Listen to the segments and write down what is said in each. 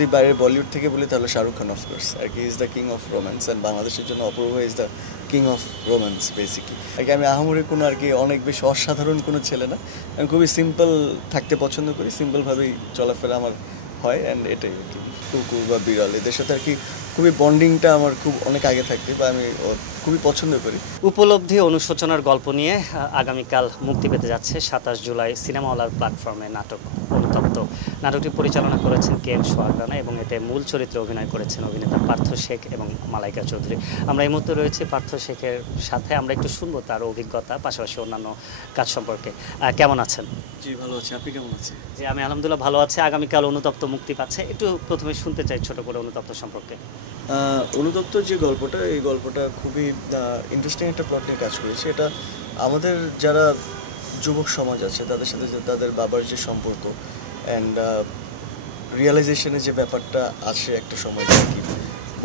যদি বাইরের বলিউড থেকে বলি তাহলে শাহরুখ খান অফকোর্স আর কি is the king of romance and বাংলাদেশের জন্য Apurba is the king of romance basically. আর কি আমি আহামরি কোনো আর কি অনেক বেশি অসাধারণ কোনো ছেলে না, আমি খুবই সিম্পল থাকতে পছন্দ করি, সিম্পলভাবেই চলাফেরা আমার হয় অ্যান্ড এটাই আর কি। কুকুর বা বিড়াল এদের সাথে আর কি খুবই বন্ডিংটা আমার খুব অনেক আগে থাকতে বা আমি খুবই পছন্দ করি। উপলব্ধি অনুশোচনার গল্প নিয়ে আগামীকাল মুক্তি পেতে যাচ্ছে 27 জুলাই সিনেমা হলার প্ল্যাটফর্মে নাটক অনুতপ্ত। নাটকটি পরিচালনা করেছেন KM সোহাগ রানা এবং এতে মূল চরিত্রে অভিনয় করেছেন অভিনেতা পার্থ শেখ এবং মালাইকা চৌধুরী। আমরা এই মুহূর্তে রয়েছি পার্থ শেখের সাথে, আমরা একটু শুনবো তার অভিজ্ঞতা পাশাপাশি অন্যান্য কাজ সম্পর্কে। কেমন আছেন? জি ভালো আছি, আপনি কেমন আছেন? জি আমি আলহামদুলিল্লাহ ভালো আছি। আগামীকাল অনুতপ্ত মুক্তি পাচ্ছে, একটু প্রথমে শুনতে চাই ছোট করে অনুতপ্ত সম্পর্কে। অনুতপ্ত যে গল্পটা, এই গল্পটা খুবই ইন্টারেস্টিং একটা প্লট নিয়ে কাজ করেছে। এটা আমাদের যারা যুবক সমাজ আছে তাদের সাথে যে তাদের বাবার যে সম্পর্ক অ্যান্ড রিয়েলাইজেশনের যে ব্যাপারটা আসে একটা সময় আর কি,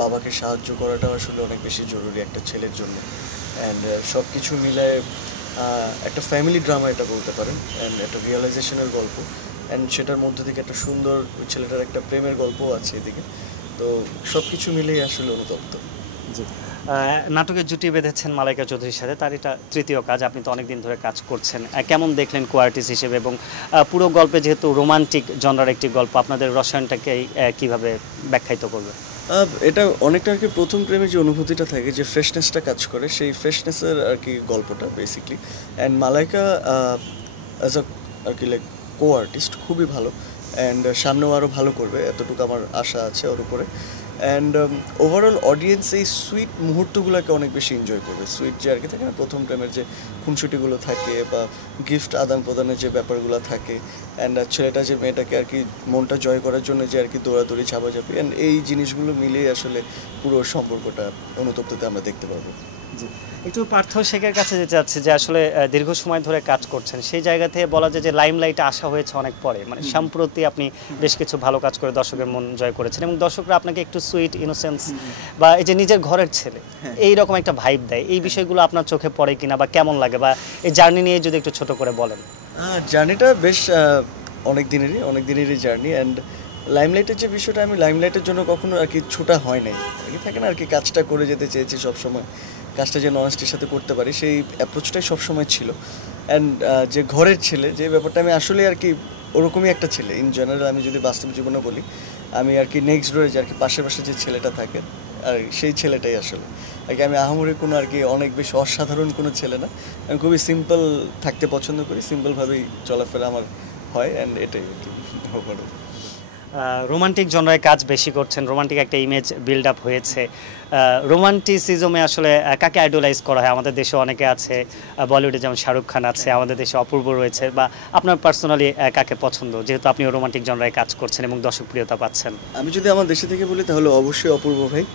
বাবাকে সাহায্য করাটা আসলে অনেক বেশি জরুরি একটা ছেলের জন্য। অ্যান্ড সব কিছু মিলায় একটা ফ্যামিলি ড্রামা এটা বলতে পারেন, অ্যান্ড একটা রিয়েলাইজেশনের গল্প, অ্যান্ড সেটার মধ্যে থেকে একটা সুন্দর ওই ছেলেটার একটা প্রেমের গল্পও আছে এদিকে। তো সব কিছু মিলেই আসলে অনুতপ্ত। জি, নাটকের জুটি বেঁধেছেন মালাইকা চৌধুরীর সাথে, তার এটা তৃতীয় কাজ, আপনি তো অনেকদিন ধরে কাজ করছেন। কেমন দেখলেন কো-আর্টিস্ট হিসেবে এবং পুরো গল্পে যেহেতু রোমান্টিক জনরার একটি গল্প, আপনাদের রসায়নটাকে কিভাবে ব্যাখ্যায়িত করবে? এটা অনেকটা আর কি প্রথম প্রেমে যে অনুভূতিটা থাকে, যে ফ্রেশনেসটা কাজ করে, সেই ফ্রেশনেসের আর কি গল্পটা basically. And Malaika as a আর কি লাইক কো-আর্টিস্ট খুবই ভালো, অ্যান্ড সামনেও আরও ভালো করবে এতটুকু আমার আশা আছে ওর উপরে। অ্যান্ড ওভারঅল অডিয়েন্স এই সুইট মুহূর্তগুলোকে অনেক বেশি এনজয় করবে। সুইট যে আর কি থাকে না, প্রথম প্রেমের যে খুনসুটিগুলো থাকে বা গিফট আদান প্রদানের যে ব্যাপারগুলো থাকে, অ্যান্ড ছেলেটা যে মেয়েটাকে আর কি মনটা জয় করার জন্য যে আর কি দৌড়াদৌড়ি ঝাপাঝাপি, অ্যান্ড এই জিনিসগুলো মিলিয়ে আসলে পুরো সম্পর্কটা অনুতপ্ততে আমরা দেখতে পাবো। জি, একটু পার্থ শেখের কাছে যেতে চাচ্ছি যে আসলে দীর্ঘ সময় ধরে কাজ করছেন, সেই জায়গা থেকে বলা যায় যে লাইমলাইটে আসা হয়েছে অনেক পরে, মানে সম্প্রতি আপনি বেশ কিছু ভালো কাজ করে দর্শকের মন জয় করেছেন এবং দর্শকরা আপনাকে একটু সুইট ইনোসেন্স বা এই যে নিজের ঘরের ছেলে এই রকম একটা ভাইব দেয়। এই বিষয়গুলো আপনার চোখে পড়ে কিনা বা কেমন লাগে, বা এই জার্নি নিয়ে যদি একটু ছোট করে বলেন। জার্নিটা বেশ অনেক দিনেরই জার্নি। অ্যান্ড লাইমলাইটের যে বিষয়টা, আমি লাইমলাইটের জন্য কখনো আর কি ছোটা হয় নাই আর কি, থাকে না আর কি কাজটা করে যেতে চেয়েছি সবসময়, কাজটা যেন অনেস্টির সাথে করতে পারি, সেই অ্যাপ্রোচটাই সবসময় ছিল। অ্যান্ড যে ঘরের ছেলে যে ব্যাপারটা, আমি আসলে আর কি ওরকমই একটা ছেলে ইন জেনারেল। আমি যদি বাস্তব জীবনে বলি, আমি আর কি নেক্সট ডোরে যে আর কি পাশে যে ছেলেটা থাকে আর সেই ছেলেটাই আসলে আর কি। আমি আহামরি কোনো আর কি অনেক বেশি অসাধারণ কোনো ছেলে না, আমি খুবই সিম্পল থাকতে পছন্দ করি, সিম্পলভাবেই চলাফেরা আমার হয়, অ্যান্ড এটাই আর কি। রোমান্টিক জনরায় কাজ বেশি করছেন, রোমান্টিক একটা ইমেজ বিল্ড আপ হয়েছে। রোমান্টিসিজমে আসলে কাকে আইডলাইজ করা হয়? আমাদের দেশে অনেকে আছে, বলিউডে যেমন শাহরুখ খান আছে, আমাদের দেশে অপূর্ব রয়েছে, বা আপনার পার্সোনালি কাকে পছন্দ, যেহেতু আপনিও রোমান্টিক জনরায় কাজ করছেন এবং দর্শকপ্রিয়তা পাচ্ছেন? আমি যদি আমার দেশে থেকে বলি তাহলে অবশ্যই অপূর্ব ভাই,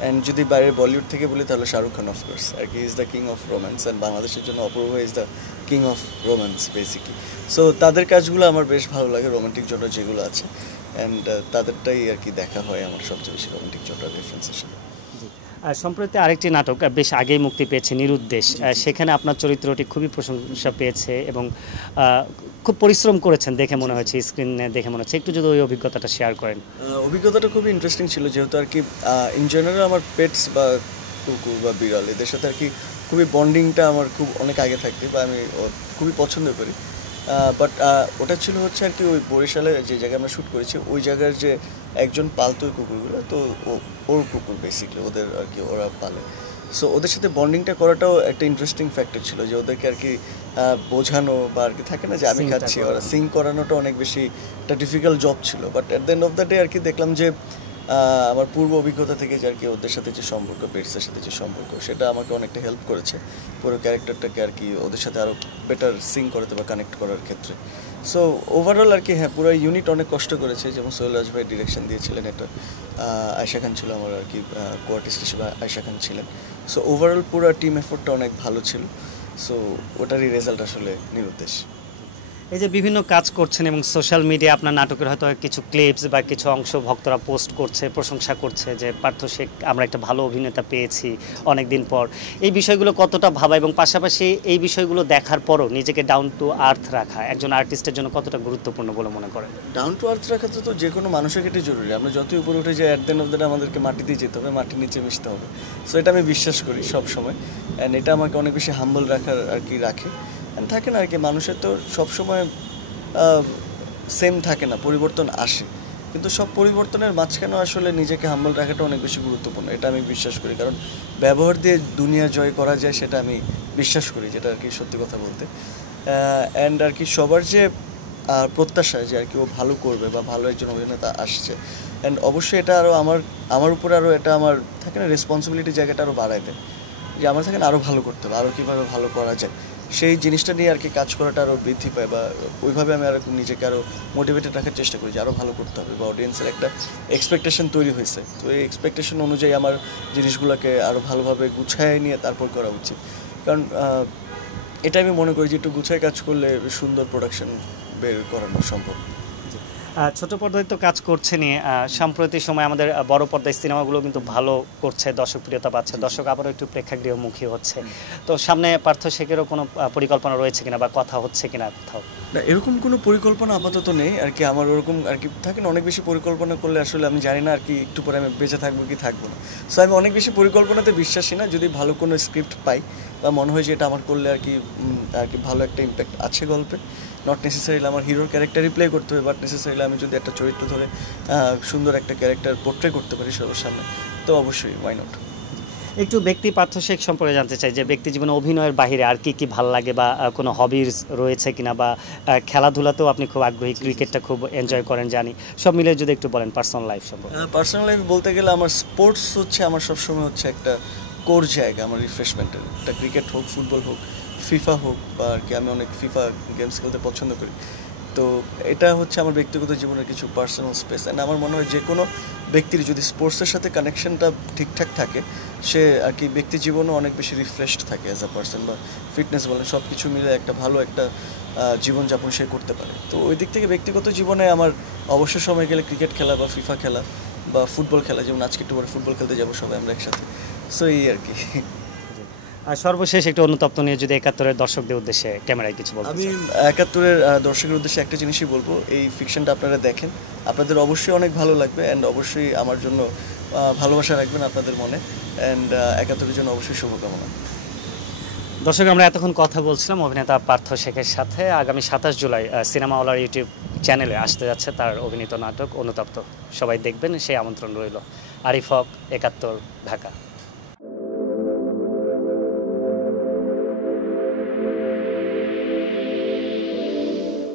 অ্যান্ড যদি বাইরের বলিউড থেকে বলি তাহলে শাহরুখ খান অফকোর্স আর কি is the king of romance, and বাংলাদেশের জন্য Apurba is the king of romance basically. So তাদের কাজগুলো আমার বেশ ভালো লাগে, রোমান্টিক জনরা যেগুলো আছে, অ্যান্ড তাদেরটাই আর কি দেখা হয় আমার সবচেয়ে বেশি রোমান্টিক জনরা রেফারেন্স হিসেবে। সম্প্রতি আরেকটি নাটক বেশ আগেই মুক্তি পেয়েছে, নিরুদ্দেশ। সেখানে আপনার চরিত্রটি খুবই প্রশংসা পেয়েছে এবং খুব পরিশ্রম করেছেন দেখে মনে হয়েছে, স্ক্রিনে দেখে মনে হচ্ছে। একটু যদি ওই অভিজ্ঞতাটা শেয়ার করেন। অভিজ্ঞতাটা খুবই ইন্টারেস্টিং ছিল, যেহেতু আর কি ইন জেনারেল আমার পেটস বা কুকুর বা বিড়াল এদের সাথে আর কি খুবই বন্ডিংটা আমার খুব অনেক আগে থাকতে বা আমি খুবই পছন্দ করি। বাট ওটা ছিল হচ্ছে আর কি ওই বরিশালে যে জায়গায় আমরা শ্যুট করেছি, ওই জায়গার যে একজন পালতো কুকুরগুলো, তো ওর কুকুর বেসিকলি ওদের আর কি ওরা পালে। সো ওদের সাথে বন্ডিংটা করাটাও একটা ইন্টারেস্টিং ফ্যাক্টর ছিল, যে ওদেরকে আর কি বোঝানো বা আর কি থাকে না যে আমি খাচ্ছি, ওরা সিং করানোটা অনেক বেশি একটা ডিফিকাল্ট জব ছিল। But at the end of the day আর কি দেখলাম যে আমার পূর্ব অভিজ্ঞতা থেকে যে আর কি ওদের সাথে যে সম্পর্ক, পেটসের সাথে যে সম্পর্ক, সেটা আমাকে অনেকটা হেল্প করেছে পুরো ক্যারেক্টারটাকে আর কি ওদের সাথে আরও বেটার সিং করাতে বা কানেক্ট করার ক্ষেত্রে। সো ওভারঅল আর কি হ্যাঁ, পুরো ইউনিট অনেক কষ্ট করেছে, যেমন সোহেল রাজ ভাই ডিরেকশন দিয়েছিলেন, এটা আয়শা খান ছিল আমার আর কি কো-আর্টিস্ট হিসেবে, আয়শা খান ছিলেন। সো ওভারঅল পুরো টিম এফোর্টটা অনেক ভালো ছিল। সো ওটারই রেজাল্ট আসলে নিরুদ্দেশ। এই যে বিভিন্ন কাজ করছেন এবং সোশ্যাল মিডিয়া আপনার নাটকের হয়তো কিছু ক্লিপস বা কিছু অংশ ভক্তরা পোস্ট করছে, প্রশংসা করছে যে পার্থ শেখ আমরা একটা ভালো অভিনেতা পেয়েছি অনেক দিন পর। এই বিষয়গুলো কতটা ভাবা এবং পাশাপাশি এই বিষয়গুলো দেখার পরও নিজেকে ডাউন টু আর্থ রাখা একজন আর্টিস্টের জন্য কতটা গুরুত্বপূর্ণ বলে মনে করেন? ডাউন টু আর্থ রাখা তো যে কোনো মানুষের ক্ষেত্রে জরুরি। আমরা যতই উপরে উঠে যাই, at the end of the day আমাদেরকে মাটিতেই যেতে হবে, মাটির নিচে মিশতে হবে। সো এটা আমি বিশ্বাস করি সব সময়, অ্যান্ড এটা আমাকে অনেক বেশি হাম্বল রাখার আর কি রাখে। অ্যান্ড থাকে না আর কি, মানুষের তো সবসময় সেম থাকে না, পরিবর্তন আসে, কিন্তু সব পরিবর্তনের মাঝখানেও আসলে নিজেকে হাম্বল রাখাটা অনেক বেশি গুরুত্বপূর্ণ, এটা আমি বিশ্বাস করি। কারণ ব্যবহার দিয়ে দুনিয়া জয় করা যায়, সেটা আমি বিশ্বাস করি, যেটা আর কি সত্যি কথা বলতে। অ্যান্ড আর কি সবার যে প্রত্যাশা যে আর কি ও ভালো করবে বা ভালো একজন অভিনেতা আসছে, অ্যান্ড অবশ্যই এটা আরও আমার উপরে আরও এটা আমার থাকে না রেসপন্সিবিলিটি জায়গাটা আরও বাড়ায় দেয়, যে আমার থাকে না আরও ভালো করতে হবে, আরও কীভাবে ভালো করা যায়, সেই জিনিসটা নিয়ে আর কি কাজ করাটা আরও বৃদ্ধি পায়, বা ওইভাবে আমি আরও নিজেকে আরও মোটিভেটেড রাখার চেষ্টা করি যে আরও ভালো করতে হবে, বা অডিয়েন্সের একটা এক্সপেকটেশন তৈরি হয়েছে, তো এই এক্সপেকটেশন অনুযায়ী আমার জিনিসগুলোকে আরও ভালোভাবে গুছায় নিয়ে তারপর করা উচিত। কারণ এটা আমি মনে করি যে একটু গুছায় কাজ করলে সুন্দর প্রোডাকশন বের করানো সম্ভব। ছোট পর্দায় তো কাজ করছেনই, সাম্প্রতিক সময় আমাদের বড় পর্দায় সিনেমাগুলো কিন্তু ভালো করছে, দর্শক প্রিয়তা পাচ্ছে, দর্শক আবারও একটু প্রেক্ষাগৃহমুখী হচ্ছে। তো সামনে পার্থ শেখেরও কোনো পরিকল্পনা রয়েছে কিনা বা কথা হচ্ছে কিনা কোথাও? না, এরকম কোনো পরিকল্পনা আপাতত নেই আর কি। আমার ওরকম আর কি থাকে না, অনেক বেশি পরিকল্পনা করলে আসলে আমি জানি না আর কি একটু পরে আমি বেঁচে থাকবো কি থাকবো না। সো আমি অনেক বেশি পরিকল্পনাতে বিশ্বাসী না। যদি ভালো কোনো স্ক্রিপ্ট পাই বা মনে হয় যে এটা আমার করলে আর কি ভালো একটা ইম্প্যাক্ট আছে গল্পে, নট নেসেসারিলি আমার হিরোর ক্যারেক্টারই প্লে করতে হবে, বাট নেসেসারিলি আমি যদি একটা চরিত্র ধরে সুন্দর একটা ক্যারেক্টার পোর্ট্রে করতে পারি সবার সামনে, তো অবশ্যই ওয়াই নট। একটু ব্যক্তি পার্থ শেখ সম্পর্কে জানতে চাই, যে ব্যক্তি জীবনে অভিনয়ের বাইরে আর কি কি ভালো লাগে, বা কোনো হবিজ রয়েছে কিনা, বা খেলাধুলাতেও আপনি খুব আগ্রহী, ক্রিকেটটা খুব এনজয় করেন জানি, সব মিলে যদি একটু বলেন পার্সোনাল লাইফ সম্পর্কে। পার্সোনাল লাইফ বলতে গেলে আমার স্পোর্টস হচ্ছে আমার সবসময় হচ্ছে একটা কোর জায়গা আমার রিফ্রেশমেন্টের। একটা ক্রিকেট হোক, ফুটবল হোক, ফিফা হোক, বা আর কি আমি অনেক ফিফা গেমস খেলতে পছন্দ করি। তো এটা হচ্ছে আমার ব্যক্তিগত জীবনের কিছু পার্সোনাল স্পেস। অ্যান্ড আমার মনে হয় যে কোনো ব্যক্তির যদি স্পোর্টসের সাথে কানেকশনটা ঠিকঠাক থাকে, সে আর কি ব্যক্তি জীবনও অনেক বেশি রিফ্রেশড থাকে অ্যাজ আ পার্সন, বা ফিটনেস বলেন, সব কিছু মিলে একটা ভালো একটা জীবনযাপন সে করতে পারে। তো ওই দিক থেকে ব্যক্তিগত জীবনে আমার অবসর সময় গেলে ক্রিকেট খেলা বা ফিফা খেলা বা ফুটবল খেলা, যেমন আজকে একটু পরে ফুটবল খেলতে যাবো সবাই আমরা একসাথে। সো এই আর কি। আর সর্বশেষ একটু অনুতপ্ত নিয়ে যদি ৭১-এর দর্শকদের উদ্দেশ্যে ক্যামেরায় কিছু বলতে আমি চান। ৭১-এর দর্শকের উদ্দেশ্যে একটা জিনিসই বলবো, এই ফিকশনটা আপনারা দেখেন, আপনাদের অবশ্যই অনেক ভালো লাগবে, অ্যান্ড অবশ্যই আমার জন্য ভালোবাসা রাখবেন আপনাদের মনে, অ্যান্ড ৭১-এর জন্য অবশ্যই শুভকামনা। দর্শক, আমরা এতক্ষণ কথা বলছিলাম অভিনেতা পার্থ শেখের সাথে। আগামী ২৭ জুলাই সিনেমাওয়ালার ইউটিউব চ্যানেলে আসতে যাচ্ছে তার অভিনীত নাটক অনুতপ্ত। সবাই দেখবেন, সেই আমন্ত্রণ রইল। আরিফ হক, ৭১, ঢাকা।